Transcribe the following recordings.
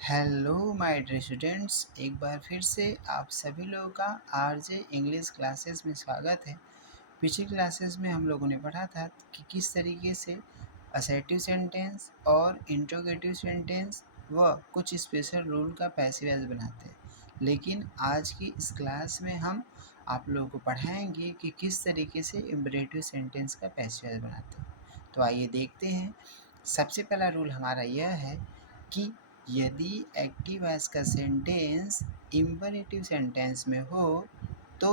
Hello my dear students, एक बार फिर से आप सभी लोगों का आरजे इंग्लिश क्लासेस में स्वागत है। पिछली क्लासेस में हम लोगों ने पढ़ा था कि किस तरीके से असर्टिव सेंटेंस और इंट्रोगेटिव सेंटेंस व कुछ स्पेशल रूल का पैसिव वॉइस बनाते हैं। लेकिन आज की इस क्लास में हम आप लोगों को पढ़ाएंगे कि किस तरीके से इम्परेटिव सेंटेंस का पैसिव वॉइस बनाते हैं। तो आइए देखते हैं। सबसे पहला रूल हमारा यह है कि यदि एक्टिव वॉइस का सेंटेंस इम्परेटिव सेंटेंस में हो तो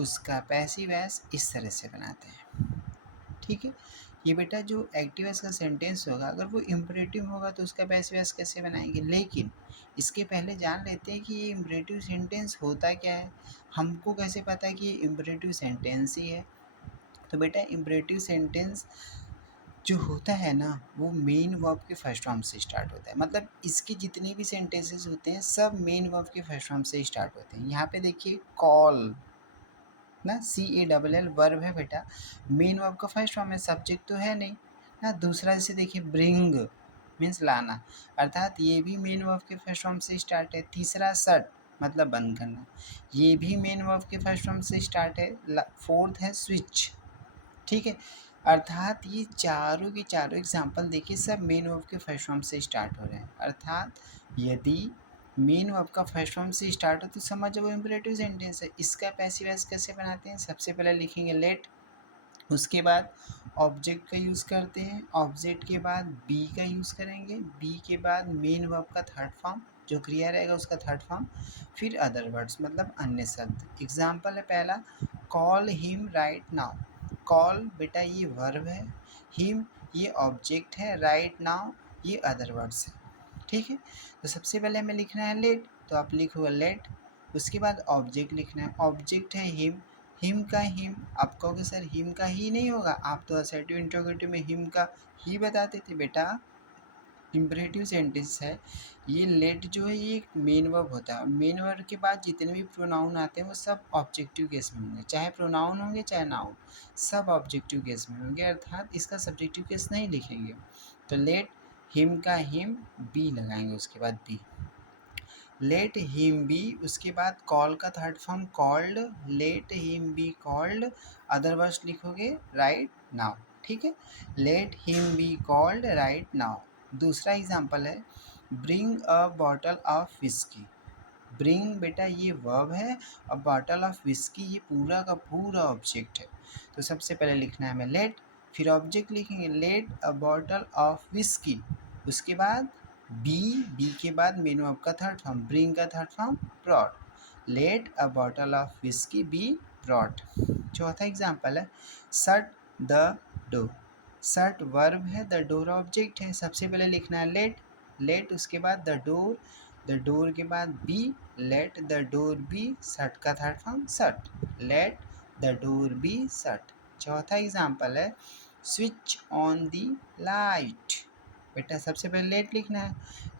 उसका पैसिव वॉइस इस तरह से बनाते हैं। ठीक है, ये बेटा जो एक्टिव वॉइस का सेंटेंस होगा अगर वो इम्परेटिव होगा तो उसका पैसिव वॉइस कैसे बनाएंगे। लेकिन इसके पहले जान लेते हैं कि ये इम्परेटिव सेंटेंस होता क्या है। हमको कैसे पता है कि ये इम्परेटिव सेंटेंस ही है। तो बेटा इम्परेटिव सेंटेंस जो होता है ना वो मेन वर्ब के फर्स्ट फॉर्म से स्टार्ट होता है। मतलब इसके जितने भी सेंटेंसेस होते हैं सब मेन वर्ब के फर्स्ट फॉर्म से स्टार्ट होते हैं। यहाँ पे देखिए कॉल ना CALL वर्ब है बेटा, मेन वर्ब का फर्स्ट फॉर्म है, सब्जेक्ट तो है नहीं ना। दूसरा जैसे देखिए ब्रिंग मीन्स लाना, अर्थात ये भी मेन वर्ब के फर्स्ट फॉर्म से स्टार्ट है। तीसरा शट मतलब बंद करना, ये भी मेन वर्ब के फर्स्ट फॉर्म से स्टार्ट है। फोर्थ है स्विच। ठीक है, अर्थात ये चारों के चारों एग्जाम्पल देखिए सब मेन वर्ब के फर्स्ट फॉर्म से स्टार्ट हो रहे हैं। अर्थात यदि मेन वर्ब का फर्स्ट फॉर्म से स्टार्ट हो तो समझो वो इम्परेटिव सेंटेंस है। इसका पैसिव वॉइस कैसे बनाते हैं, सबसे पहले लिखेंगे लेट, उसके बाद ऑब्जेक्ट का यूज़ करते हैं, ऑब्जेक्ट के बाद बी का यूज़ करेंगे, बी के बाद मेन वर्ब का थर्ड फॉर्म जो क्रिया रहेगा उसका थर्ड फॉर्म, फिर अदर वर्ड्स मतलब अन्य शब्द। एग्जाम्पल है पहला, call him right now. Call बेटा ये वर्ब है, हिम ये ऑब्जेक्ट है, राइट नाउ ये अदर वर्ड्स है। ठीक है, तो सबसे पहले हमें लिखना है लेट, तो आप लिखोगे लेट। उसके बाद ऑब्जेक्ट लिखना है, ऑब्जेक्ट है हिम, हिम का हिम। आप कहोगे सर हिम का ही नहीं होगा, आप तो असर्टिव इंट्रोगेटिव में हिम का ही बताते थे। बेटा इम्परेटिव सेंटेंस है, ये लेट जो है ये एक मेन वर्ब होता है। मेन वर्ब के बाद जितने भी प्रोनाउन आते हैं वो सब ऑब्जेक्टिव केस में होंगे, चाहे प्रोनाउन होंगे चाहे नाउन, सब ऑब्जेक्टिव केस में होंगे, अर्थात इसका सब्जेक्टिव केस नहीं लिखेंगे। तो लेट हिम का हिम बी लगाएंगे, उसके बाद बी लेट हिम बी, उसके बाद कॉल का third form called, let him be called, other words लिखोगे राइट नाउ। ठीक है, let him be called right now. दूसरा एग्जांपल है bring a bottle of whisky. Bring बेटा ये वर्ब है और बॉटल ऑफ विस्की ये पूरा का पूरा ऑब्जेक्ट है। तो सबसे पहले लिखना है हमें लेट, फिर ऑब्जेक्ट लिखेंगे let a bottle of whisky, उसके बाद बी के बाद मेन वर्ब का थर्ड फॉर्म, ब्रिंग का third form brought, let a bottle of whisky be brought. चौथा एग्जांपल है shut the door. Shut verb है, द डोर ऑब्जेक्ट है। सबसे पहले लिखना है लेट, लेट उसके बाद द डोर के बाद be, let the door be, shut का third form shut, let the door be shut. चौथा एग्जांपल है स्विच ऑन दी लाइट। बेटा सबसे पहले लेट लिखना है,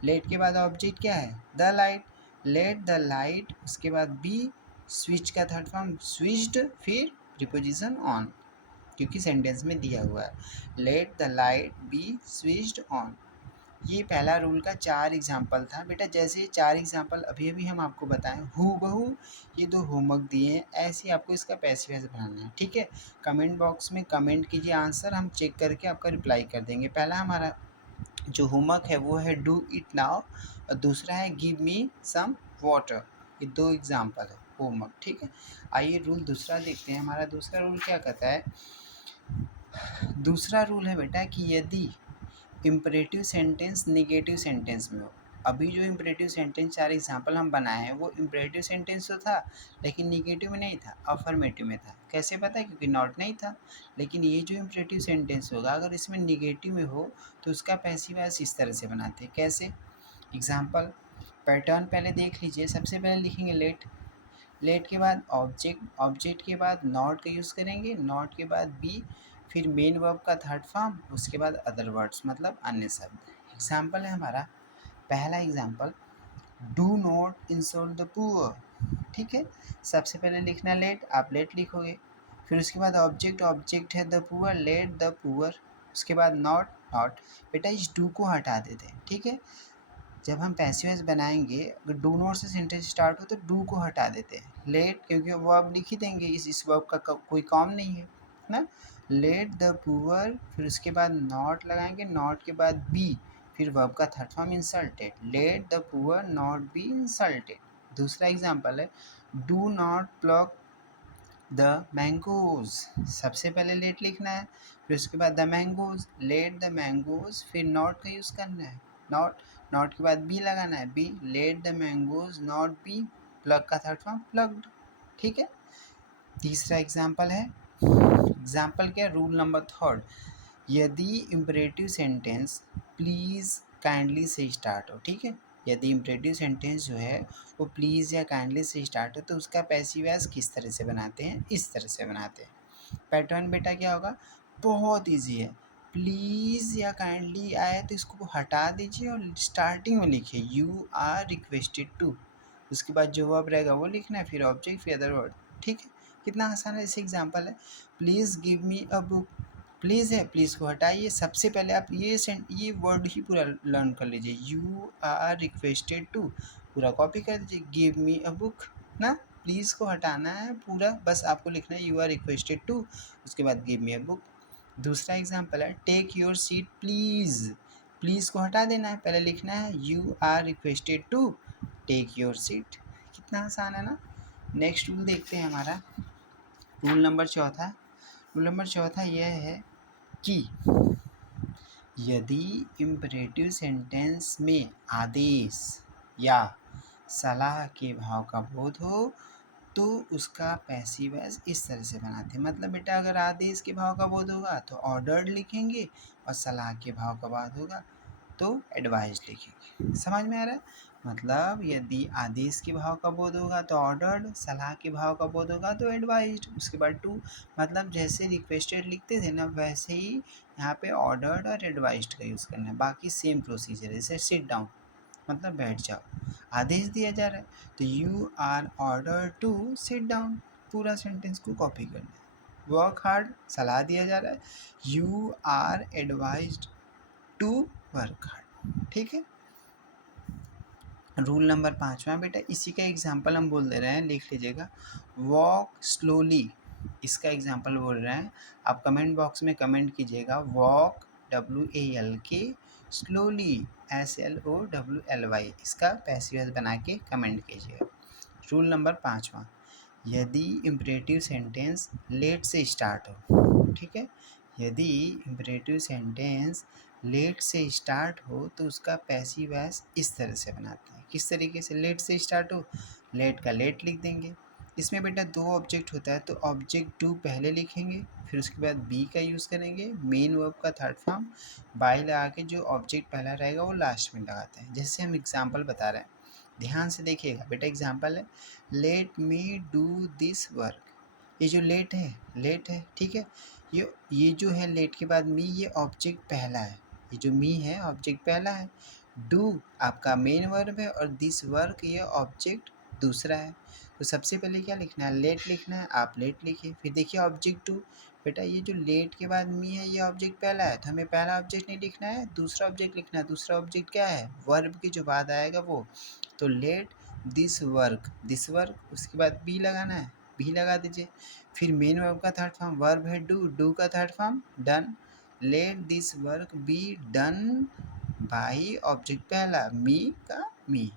लेट के बाद ऑब्जेक्ट क्या है the light, let the light, उसके बाद बी, स्विच का थर्ड फॉर्म स्विच्ड, फिर प्रीपोजिशन ऑन क्योंकि सेंटेंस में दिया हुआ है, let the light B switched on. ये पहला रूल का 4 एग्जाम्पल था। बेटा जैसे ये 4 एग्जाम्पल अभी अभी हम आपको बताएं हूबहू ये 2 होमवर्क दिए हैं, ऐसे ही आपको इसका पैसिव वॉइस बनाना है। ठीक है, कमेंट बॉक्स में कमेंट कीजिए आंसर, हम चेक करके आपका रिप्लाई कर देंगे। पहला हमारा जो होमवर्क है वो है डू इट नाउ और दूसरा है गिव मी सम वाटर। ये 2 एग्जाम्पल है होमवर्क। ठीक है, आइए रूल दूसरा देखते हैं। हमारा दूसरा रूल क्या कहता है, दूसरा रूल है बेटा कि यदि इम्परेटिव सेंटेंस नेगेटिव सेंटेंस में हो। अभी जो इम्परेटिव सेंटेंस 4 एग्जाम्पल हम बनाए हैं वो इम्परेटिव सेंटेंस तो था लेकिन नेगेटिव में नहीं था, अफर्मेटिव में था। कैसे पता है, क्योंकि नॉट नहीं था। लेकिन ये जो इम्परेटिव सेंटेंस होगा अगर इसमें नेगेटिव में हो तो उसका पैसिव वॉइस इस तरह से बनाते हैं। कैसे, एग्जाम्पल पैटर्न पहले देख लीजिए। सबसे पहले लिखेंगे लेट, लेट के बाद ऑब्जेक्ट, ऑब्जेक्ट के बाद नॉट का यूज़ करेंगे, नॉट के बाद बी, फिर मेन वर्ब का थर्ड फॉर्म, उसके बाद अदर वर्ड्स मतलब अन्य शब्द। एग्जाम्पल है हमारा पहला example do not insult the poor. ठीक है, सबसे पहले लिखना लेट, आप लेट लिखोगे, फिर उसके बाद ऑब्जेक्ट, ऑब्जेक्ट है the poor, late the poor, उसके बाद नॉट, नॉट। बेटा इस डू को हटा देते हैं। ठीक है, जब हम पैसिव वॉइस बनाएंगे, अगर डू नॉट से सेंटेंस स्टार्ट हो तो डू को हटा देते हैं, लेट क्योंकि वर्ब लिख ही देंगे, इस वर्ब का कोई काम नहीं है ना। लेट द पुअर, फिर उसके बाद नॉट लगाएंगे, नॉट के बाद बी, फिर वर्ब का third form insulted, let the poor not be insulted. दूसरा एग्जाम्पल है do not pluck the mangoes, सबसे पहले लेट लिखना है, फिर उसके बाद the mangoes, let the mangoes, फिर नॉट का यूज़ करना है, नॉट, नॉट के बाद बी लगाना है, be, let the mangoes not be, plug का थर्ड फॉर्म प्लग्ड। ठीक है। तीसरा एग्जाम्पल है, एग्जाम्पल क्या, रूल नंबर थर्ड, यदि इम्परेटिव सेंटेंस प्लीज़ काइंडली से स्टार्ट हो। ठीक है, यदि इम्परेटिव सेंटेंस जो है वो प्लीज़ या काइंडली से स्टार्ट हो तो उसका पैसिव वॉइस किस तरह से बनाते हैं, इस तरह से बनाते हैं। पैटर्न बेटा क्या होगा, बहुत इजी है, प्लीज़ या काइंडली आए तो इसको हटा दीजिए और स्टार्टिंग में लिखिए यू आर रिक्वेस्टेड टू, उसके बाद जो वर्ब रहेगा वो लिखना है, फिर ऑब्जेक्ट, फिर अदर वर्ड। ठीक है, कितना आसान है। जैसे एग्जाम्पल है, please give me a book, please है, प्लीज़ को हटाइए, सबसे पहले आप ये वर्ड ही पूरा लर्न कर लीजिए, यू आर रिक्वेस्टेड टू, पूरा कॉपी कर दीजिए, गिव मी अ बुक ना, प्लीज़ को हटाना है पूरा, बस आपको लिखना है यू आर रिक्वेस्टेड टू, उसके बाद गिव मी अ बुक। दूसरा एग्जाम्पल है take your seat please, please को हटा देना है, पहले लिखना है you are requested to take your seat. कितना आसान है ना। नेक्स्ट रूल देखते हैं हमारा, रूल नंबर चौथा। रूल नंबर चौथा यह है कि यदि इम्परेटिव सेंटेंस में आदेश या सलाह के भाव का बोध हो तो उसका पैसिव वॉइस इस तरह से बनाते हैं। मतलब बेटा अगर आदेश के भाव का बोध होगा तो ऑर्डर्ड लिखेंगे, और सलाह के भाव का बोध होगा तो एडवाइज लिखेंगे। समझ में आ रहा है। मतलब यदि आदेश के भाव का बोध होगा तो ऑर्डर्ड, सलाह के भाव का बोध होगा तो एडवाइज्ड, उसके बाद टू, मतलब जैसे रिक्वेस्टेड लिखते थे ना वैसे ही यहाँ पे ऑर्डर्ड और एडवाइज्ड का यूज़ करना है। बाकी सेम प्रोसीजर है, जैसे सिट डाउन मतलब बैठ जाओ, आदेश दिया जा रहा है तो you are order to sit down, पूरा सेंटेंस को कॉपी करना है। वर्क हार्ड, सलाह दिया जा रहा है, you are advised to work hard. ठीक है। रूल नंबर 5वां बेटा, इसी का एग्जाम्पल हम बोल दे रहे हैं, लिख लीजिएगा, वॉक स्लोली, इसका एग्जाम्पल बोल रहे हैं, आप कमेंट बॉक्स में कमेंट कीजिएगा, वॉक WALK स्लोली SLOWLY, इसका पैसिव वॉइस बना के कमेंट कीजिएगा। रूल नंबर 5वां, यदि इम्परेटिव सेंटेंस लेट से स्टार्ट हो, ठीक है, यदि इम्परेटिव सेंटेंस लेट से स्टार्ट हो तो उसका पैसिव वॉइस इस तरह से बनाते हैं। किस तरीके से, लेट से स्टार्ट हो, लेट का लेट लिख देंगे, इसमें बेटा दो ऑब्जेक्ट होता है तो ऑब्जेक्ट टू पहले लिखेंगे, फिर उसके बाद बी का यूज़ करेंगे, मेन वर्ब का थर्ड फॉर्म, बाय लगा के जो ऑब्जेक्ट पहला रहेगा वो लास्ट में लगाते हैं। जैसे हम एग्जाम्पल बता रहे हैं, ध्यान से देखिएगा बेटा, एग्जाम्पल है, let me do this work, ये जो लेट है, ठीक है, ये जो है लेट के बाद मी, ये ऑब्जेक्ट पहला है, ये जो मी है ऑब्जेक्ट पहला है, डू आपका मेन वर्ब है और दिस वर्क ये ऑब्जेक्ट दूसरा है। तो सबसे पहले क्या लिखना है, लेट लिखना है, आप लेट लिखिए, फिर देखिए ऑब्जेक्ट टू, बेटा ये जो लेट के बाद मी है ये ऑब्जेक्ट पहला है तो हमें पहला ऑब्जेक्ट नहीं लिखना है, दूसरा ऑब्जेक्ट लिखना है। दूसरा ऑब्जेक्ट क्या है, वर्ब की जो बाद आएगा वो, तो लेट दिस वर्क, उसके बाद बी लगाना है, बी लगा दीजिए, फिर मेन वर्ब का थर्ड फॉर्म, वर्ब है डू का third form done, let this work be done by object पहला मी का मी।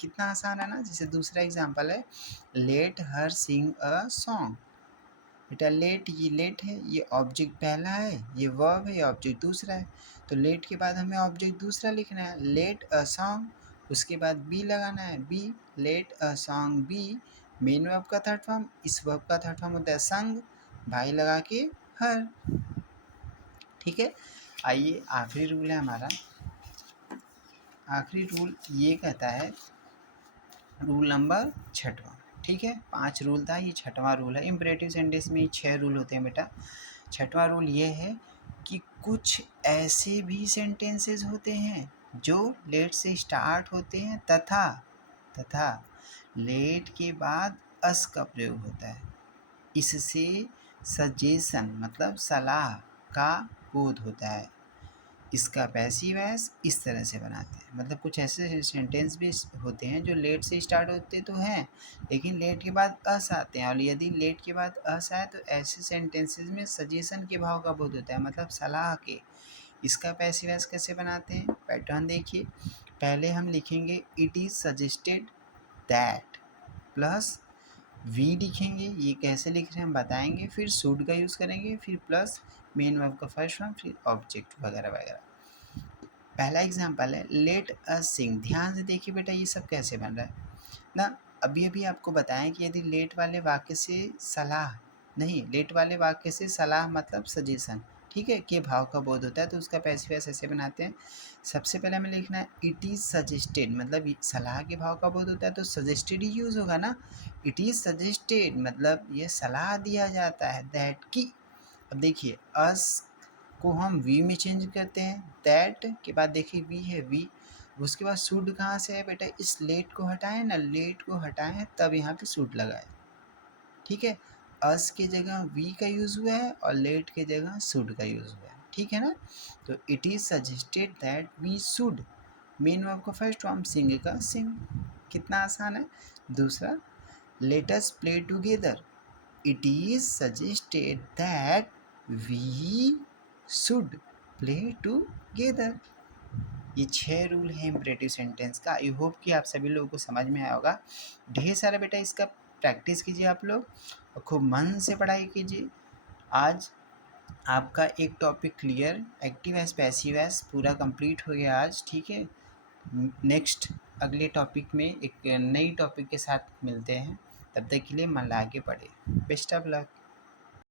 कितना आसान है ना। जैसे दूसरा एग्जांपल है, let her sing a song, बेटा लेट, ये लेट है, ये ऑब्जेक्ट पहला है, ये वर्ब है, ये ऑब्जेक्ट दूसरा है, तो लेट के बाद हमें ऑब्जेक्ट दूसरा लिखना है, लेट अ सॉन्ग, उसके बाद बी लगाना है, be, let a song be, main verb का थर्ड फॉर्म, इस वर्ब का थर्ड फॉर्म होता है संग, भाई लगा के हर। ठीक है। आइए आखिरी रूल है हमारा, आखिरी रूल ये कहता है, रूल नंबर 6वां, ठीक है, 5 रूल था, ये 6वां रूल है। इम्परेटिव सेंटेंस में 6 रूल होते हैं बेटा। 6वां रूल ये है कि कुछ ऐसे भी सेंटेंसेस होते हैं जो लेट से स्टार्ट होते हैं तथा लेट के बाद अस का प्रयोग होता है, इससे सजेशन मतलब सलाह का बोध होता है। इसका पैसिव वॉइस इस तरह से बनाते हैं। मतलब कुछ ऐसे सेंटेंस भी होते हैं जो लेट से स्टार्ट होते तो हैं, लेकिन लेट के बाद अस आते हैं, और यदि लेट के बाद अस आए तो ऐसे सेंटेंसेस में सजेशन के भाव का बोध होता है, मतलब सलाह के। इसका पैसिव वॉइस कैसे बनाते हैं, पैटर्न देखिए। पहले हम लिखेंगे it is suggested that, plus we लिखेंगे, ये कैसे लिख रहे हैं हम बताएंगे, फिर शुड का यूज़ करेंगे, फिर प्लस मेन वर्ब का फर्स्ट फॉर्म, फिर ऑब्जेक्ट वगैरह वगैरह। पहला एग्जाम्पल है लेट अस सिंग। ध्यान से देखिए बेटा ये सब कैसे बन रहा है ना। अभी अभी आपको बताएं कि यदि लेट वाले वाक्य से सलाह नहीं, लेट वाले वाक्य से सलाह मतलब सजेशन, ठीक है, के भाव का बोध होता है, तो उसका पैसिव वॉइस ऐसे बनाते हैं। सबसे पहले हमें लिखना है इट इज़ सजेस्टेड, मतलब सलाह के भाव का बोध होता है तो सजेस्टेड ही यूज़ होगा ना। इट इज़ सजेस्टेड मतलब ये सलाह दिया जाता है दैट की। अब देखिए अस को हम वी में चेंज करते हैं, दैट के बाद देखिए वी है वी, उसके बाद शुड कहाँ से है बेटा, इस लेट को हटाएं ना, लेट को हटाएं तब यहाँ पे शुड लगाए, ठीक है। अस की जगह वी का यूज़ हुआ है और लेट की जगह शुड का यूज़ हुआ है, ठीक है ना। तो it is suggested that we should, main verb का फर्स्ट फॉर्म सिंग का सिंग, कितना आसान है। दूसरा let us play together, it is suggested that we should play together. ये 6 रूल हैं इम्परेटिव सेंटेंस का। आई होप कि आप सभी लोगों को समझ में आया होगा। ढेर सारा बेटा इसका प्रैक्टिस कीजिए आप लोग और खूब मन से पढ़ाई कीजिए। आज आपका एक topic clear, active S passive S पूरा कंप्लीट हो गया आज, ठीक है। नेक्स्ट अगले टॉपिक में एक नई टॉपिक के साथ मिलते हैं, तब तक के लिए मन लगा के पढ़े। Best of luck.